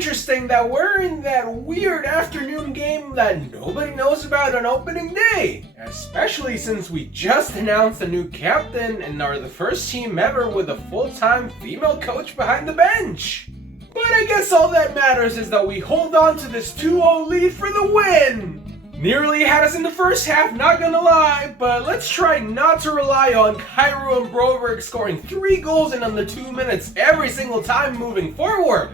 interesting that we're in that weird afternoon game that nobody knows about on opening day, especially since we just announced a new captain and are the first team ever with a full-time female coach behind the bench. But I guess all that matters is that we hold on to this 2-0 lead for the win. Nearly had us in the first half, not gonna lie, but let's try not to rely on Kyrou and Broberg scoring 3 goals in under 2 minutes every single time moving forward.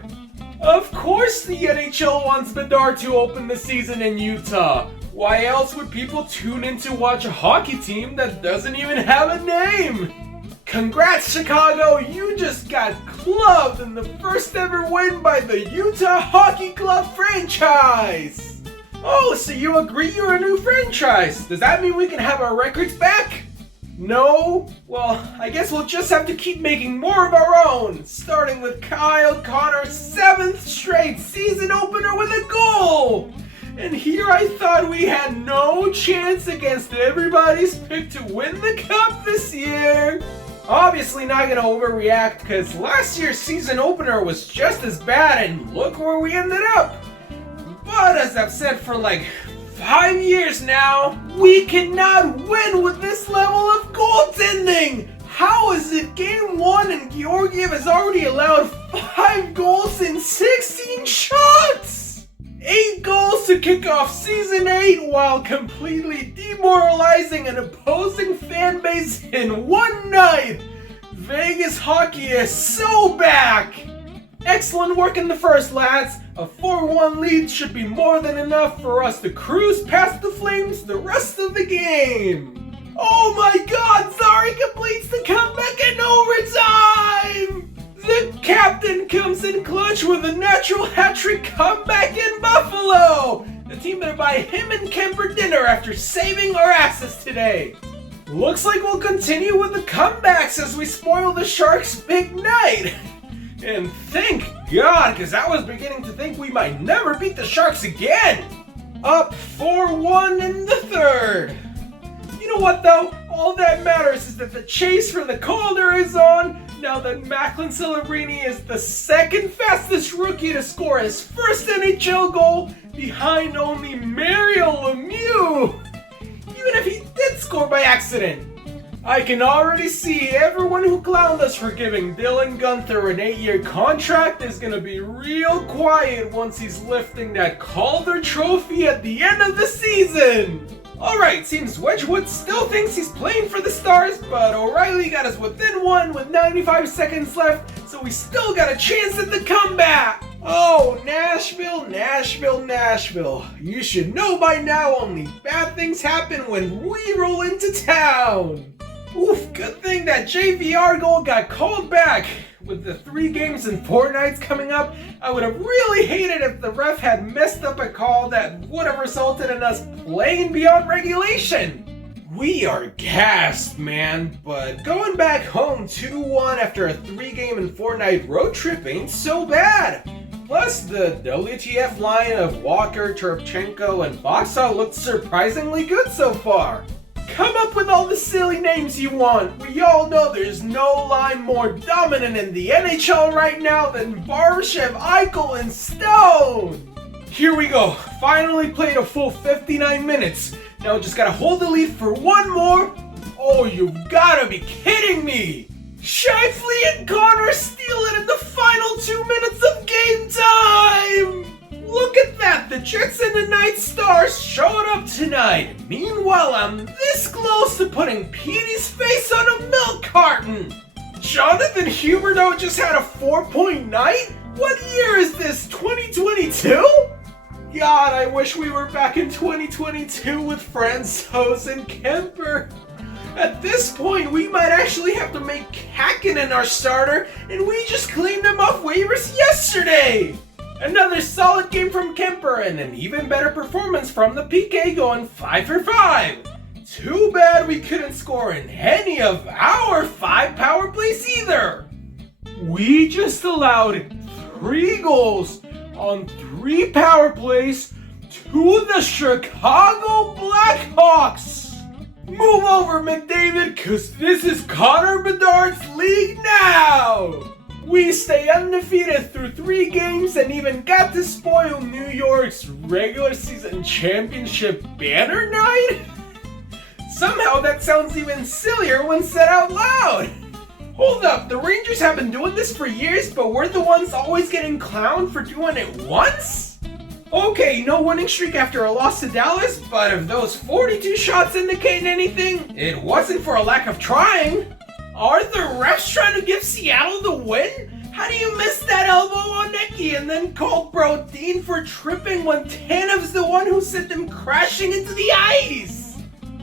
Of course the NHL wants Bedard to open the season in Utah. Why else would people tune in to watch a hockey team that doesn't even have a name? Congrats Chicago, you just got clubbed in the first ever win by the Utah Hockey Club franchise! Oh, so you agree you're a new franchise? Does that mean we can have our records back? No? Well, I guess we'll just have to keep making more of our own, starting with Kyle Connor's 7th straight season opener with a goal! And here I thought we had no chance against everybody's pick to win the cup this year! Obviously not gonna overreact, because last year's season opener was just as bad and look where we ended up! But as I've said for like 5 years now, we cannot win with this level of goaltending! How is it Game 1 and Georgiev has already allowed 5 goals in 16 shots? 8 goals to kick off Season 8 while completely demoralizing an opposing fan base in one night! Vegas hockey is so back! Excellent work in the first, lads. A 4-1 lead should be more than enough for us to cruise past the Flames the rest of the game. Oh my god, Zari completes the comeback in overtime! The captain comes in clutch with a natural hat-trick comeback in Buffalo! The team better buy him and Kemper dinner after saving our asses today. Looks like we'll continue with the comebacks as we spoil the Sharks' big night. And thank God, because I was beginning to think we might never beat the Sharks again! Up 4-1 in the third! You know what though? All that matters is that the chase for the Calder is on, now that Macklin Celebrini is the second fastest rookie to score his first NHL goal, behind only Mario Lemieux! Even if he did score by accident! I can already see everyone who clowned us for giving Dylan Gunther an 8-year contract is gonna be real quiet once he's lifting that Calder trophy at the end of the season! Alright, seems Wedgwood still thinks he's playing for the Stars, but O'Reilly got us within 1 with 95 seconds left, so we still got a chance at the comeback! Oh, Nashville, Nashville, Nashville. You should know by now only bad things happen when we roll into town! Oof, good thing that JVR goal got called back. With the 3 games and 4 nights coming up, I would have really hated if the ref had messed up a call that would have resulted in us playing beyond regulation. We are gassed, man, but going back home 2-1 after a 3-game and 4-night road trip ain't so bad. Plus, the WTF line of Walker, Turchenko, and Boxall looked surprisingly good so far. Come up with all the silly names you want. We all know there's no line more dominant in the NHL right now than Barbashev, Eichel, and Stone. Here we go. Finally played a full 59 minutes. Now just gotta hold the lead for one more. Oh, you've gotta be kidding me. Shifley and Connor steal it in the final 2 minutes of game time. Look at that, the Jets and the Night Stars showed up tonight. Meanwhile, I'm this close to putting Petey's face on a milk carton. Jonathan Huberdeau just had a 4-point night? What year is this, 2022? God, I wish we were back in 2022 with Francouz and Kemper. At this point, we might actually have to make Hakkinen our starter, and we just cleaned him off waivers yesterday. Another solid game from Kemper and an even better performance from the PK going 5 for 5. Too bad we couldn't score in any of our 5 power plays either. We just allowed 3 goals on 3 power plays to the Chicago Blackhawks. Move over, McDavid, cause this is Connor Bedard's league now. We stay undefeated through 3 games and even got to spoil New York's regular season championship banner night? Somehow that sounds even sillier when said out loud. Hold up, the Rangers have been doing this for years, but we're the ones always getting clowned for doing it once? Okay, no winning streak after a loss to Dallas, but if those 42 shots indicate anything, it wasn't for a lack of trying. Are the refs trying to give Seattle the win? How do you miss that elbow on Nicky and then call Brodin for tripping when Tanev's the one who sent them crashing into the ice?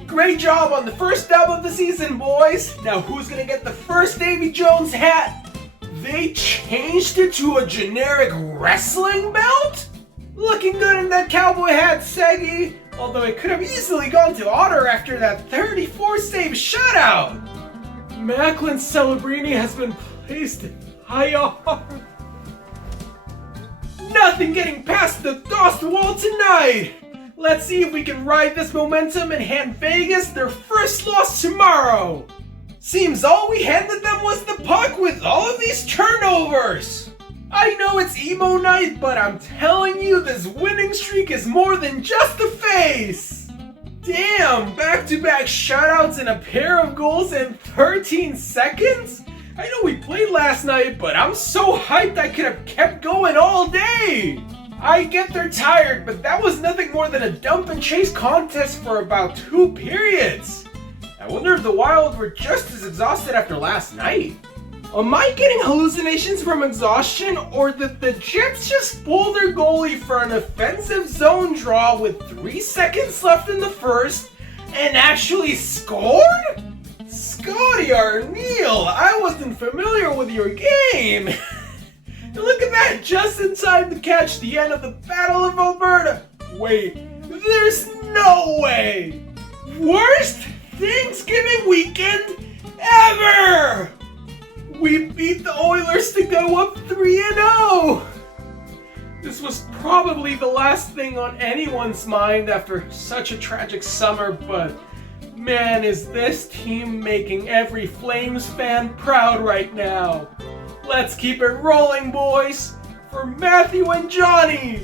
Great job on the first dub of the season, boys. Now who's gonna get the first Davy Jones hat? They changed it to a generic wrestling belt? Looking good in that cowboy hat, Seggy. Although it could have easily gone to Otter after that 34 save shutout. Macklin Celebrini has been placed in IR. Nothing getting past the Dost wall tonight. Let's see if we can ride this momentum and hand Vegas their first loss tomorrow. Seems all we handed them was the puck with all of these turnovers. I know it's emo night, but I'm telling you this winning streak is more than just a face. Damn, back-to-back shutouts and a pair of goals in 13 seconds? I know we played last night, but I'm so hyped I could have kept going all day. I get they're tired, but that was nothing more than a dump and chase contest for about 2 periods. I wonder if the Wild were just as exhausted after last night. Am I getting hallucinations from exhaustion, or did the Jets just pull their goalie for an offensive zone draw with 3 seconds left in the first and actually scored? Scotty Arneal, I wasn't familiar with your game. Look at that, just in time to catch the end of the Battle of Alberta. Wait, there's no way. Worst Thanksgiving weekend ever. We beat the Oilers to go up 3-0! This was probably the last thing on anyone's mind after such a tragic summer, but man, is this team making every Flames fan proud right now. Let's keep it rolling, boys! For Matthew and Johnny!